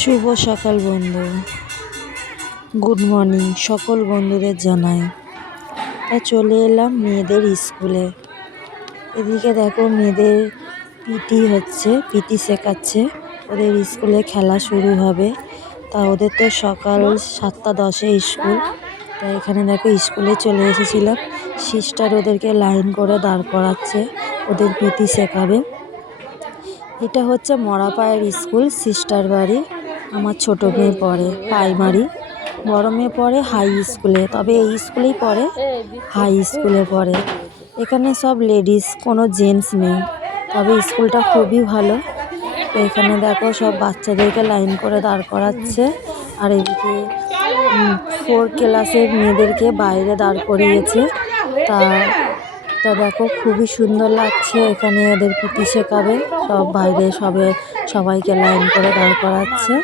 শুভ সকাল বন্ধু, good morning সকল বন্ধুদের জানাই। তা চলে এলাম মেয়েদের স্কুলে। এদিকে দেখো মেয়েদের পিটি হচ্ছে, পিটি শেখাচ্ছে। ওদের স্কুলে খেলা শুরু হবে। তা ওদের তো সকাল 7:10-এ স্কুল। তা এখানে দেখো স্কুলে চলে এসেছিলাম। সিস্টার ওদেরকে লাইন করে দাঁড় করাচ্ছে, ওদের পিটি শেখাবে। এটা হচ্ছে মরাপায়ের স্কুল, সিস্টার বাড়ি। আমার ছোট মেয়ে পড়ে প্রাইমারি, বড় মেয়ে পড়ে হাই স্কুলে, তবে এই স্কুলেই পড়ে, হাই স্কুলে পড়ে। এখানে সব লেডিস, কোনো জেন্টস নেই, তবে স্কুলটা খুবই ভালো। তো এখানে দেখো সব বাচ্চাদেরকে লাইন করে দাঁড় করাচ্ছে, আর এদিকে 4 ক্লাসের মেয়েদেরকে বাইরে দাঁড় করিয়েছে। তা তা দেখো খুবই সুন্দর লাগছে। এখানে ওদের পিটি শেখাবে, সব বাইরে সবাইকে লাইন করে দাঁড় করাচ্ছে।